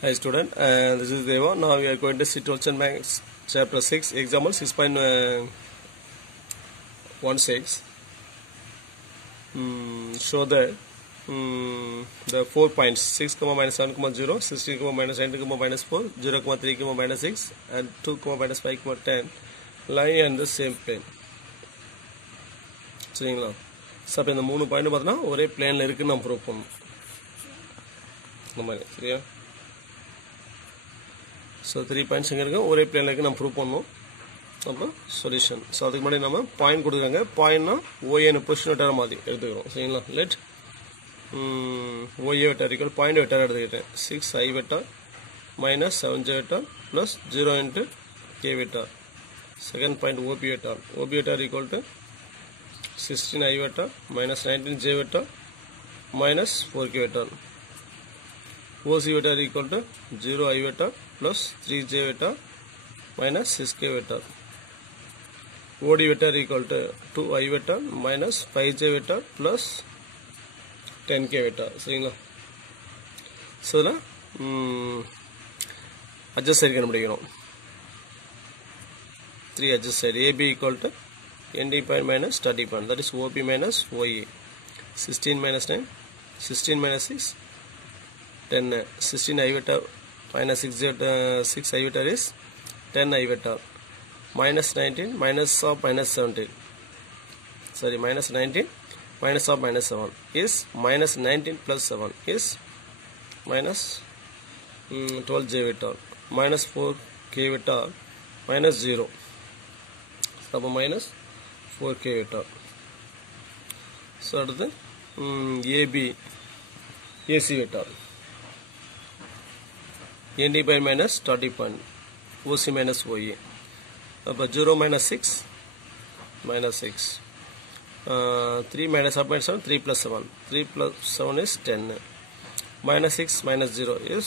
Hi student, this is Deva. Now we are going to see 12th and Maths chapter 6, example 6.16. Show that the 4 points 6, minus 7, 0, 16, minus 19, minus 4, 0, 3, minus 6, and 2, minus 5, 10 lie on the same plane. சரிங்களா? So அப்போ இந்த 3 point பார்த்தோன்னா ஒரே பிளேனில் இருக்குன்னு நம்ம prove பண்ணணும். இந்த மாதிரி சரியா? ஸோ 3 பாயிண்ட்ஸ் எங்கே இருக்குது ஒரே பிளேனில் இருக்குது நம்ம ப்ரூவ் பண்ணணும். அப்புறம் சொல்யூஷன். ஸோ அதுக்கு முன்னாடி நம்ம பாயிண்ட் கொடுக்குறாங்க. பாயிண்ட்னா ஓஏன்னு பொசிஷன் வெட்டார மாதிரி எடுத்துக்கிறோம். சரிங்களா? Let OA vector equal point vector எடுத்துக்கிட்டேன். 6i vector minus 7j vector plus 0 into K vector. Second point OB vector. OB vector equal to 16i vector minus 19j vector minus 4k vector. OC vector equal to 0i vector plus 3j vector minus 6k vector. OD vector equal to 2i vector minus 5j vector plus 10k vector. சரிங்களா? So இதில் adjust side கண்டுபிடிக்கணும். 3 adjust side. AB equal to ending point minus starting point, that is OP minus OA. 16 minus 9, 16 minus 6, 10. 16 I vector minus 6 I vector is 10 I vector. Minus 19 minus of minus 17. Sorry, minus 19 minus of minus 7 is minus 19 plus 7 is minus 12j vector. Minus 4k vector minus 0. So minus 4k vector. So அடுத்து AB AC vector. ending point minus starting point OC minus OA. அப்போ 0 minus 6 minus 6. 3 minus up minus 7, 3 plus 7. 3 plus 7 is 10. Minus 6 minus 0 is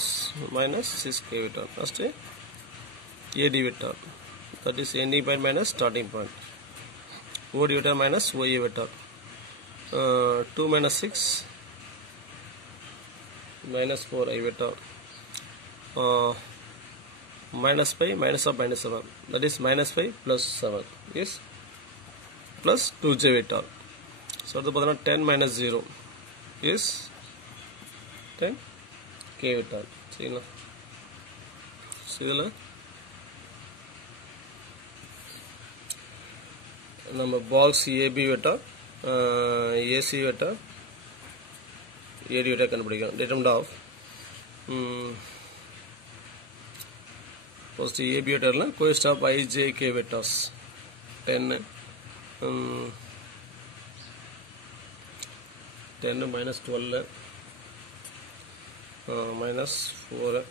minus 6k vector. First AD vector. That is ending point minus starting point. OD vector minus OA vector. 2 minus 6 minus 4i vector. Minus 5 minus of minus 7. That is minus 5 plus 7 is plus 2j vector. So the 10 minus 0 is 10k vector. See now. See the நம்ம box AB vector AC vector AD vector கண்டுபிடிக்கணும். Determinant of first AB வெக்டர்ல coefficient of IJK vectors 10 minus 12 minus 4.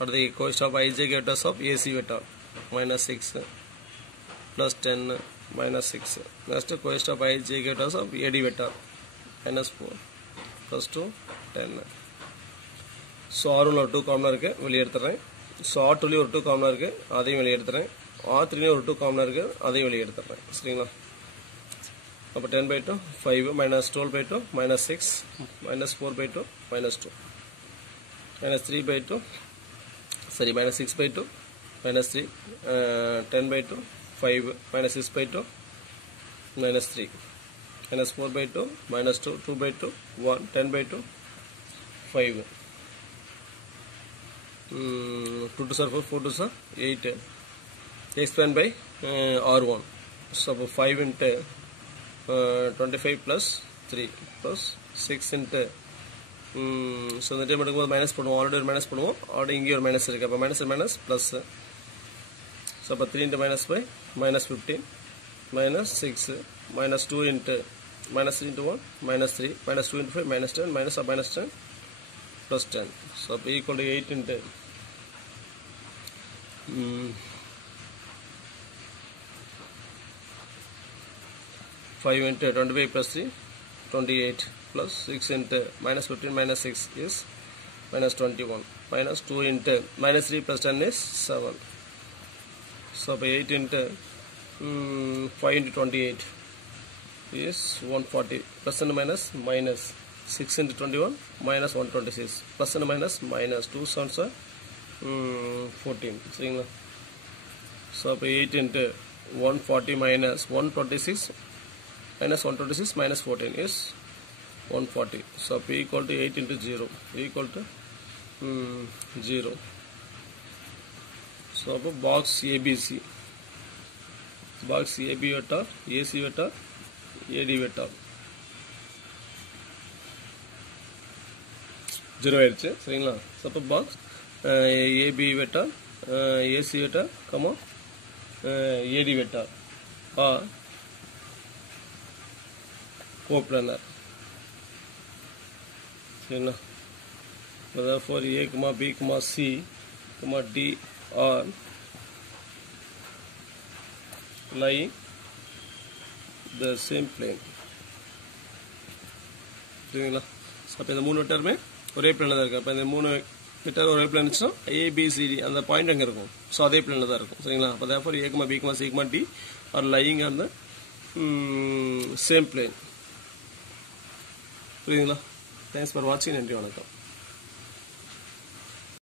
அடுத்து coefficient of IJK vectors of AC vector minus 6 plus 10 minus 6. Next coefficient of ij vectors of AD vector minus 4 plus 2 10. So R1 ஒரு 2 காமனா இருக்கு, வெளியே எடுத்துறேன். So R2 ஒரு 2 காமனா இருக்கு, அதையும் வெளியே எடுத்துறேன். R3 ஒரு 2 காமனா இருக்கு, அதையும் வெளியே எடுத்துறேன். சரிங்களா? அப்ப 10 by 2 5 minus 12 by 2 minus 6 minus 4 by 2 minus 2 minus 3 by 2 sorry minus 6 by 2 minus 3 10 by 2 5 minus 6 by 2 minus 3 minus 4 by 2 minus 2 2 by 2 1 10 by 2 5 2 to 4 4 to 8 expand by R1. So 5 into 25 plus 3 plus 6 into so இந்த time எடுக்கும்போது minus பண்ணுவோம். Already ஒரு minus பண்ணுவோம், already இங்கே ஒரு minus இருக்குது. அப்போ minus minus plus. So 3 into minus 5 minus 15 minus 6 minus 2 into minus 3 into 1 minus 3 minus 2 into 5 minus 10 minus of minus 10 plus 10. So equal to 8 into 5 into 25 plus 3 28 plus 6 into minus 15 minus 6 is minus 21 minus 2 into minus 3 plus 10 is 7. So by 8 into 5 into 28 is 140 plus and minus minus 6 into 21 minus 126 plus and minus minus 2 sounds are 14 சரிங்களா so அப்போ 8 into 140 minus 126 minus 126 minus 14 is 140 so p equal to 8 into 0 equal to 0 so அப்போ box ABC box AB vector AC vector AD vector 0 ஆயிடுச்சு சரிங்களா so அப்போ box AB vector AC vector comma AD vector or coplanar சரிங்களா therefore A comma B comma C comma D are lying the same plane சரிங்களா அப்போ இந்த 3 வெக்டருமே ஒரே பிளேனில் தான் இருக்குது அப்போ இந்த 3 வெக்டர் ஒரே பிளேன் இருந்துச்சுன்னா ABCD அந்த பாயிண்ட் அங்கே இருக்கும் ஸோ அதே பிளேனில் தான் இருக்கும் சரிங்களா அப்போ therefore A comma B comma C comma D are lying on the same plane புரியுதுங்களா தேங்க்ஸ் ஃபார் வாட்சிங் நன்றி வணக்கம்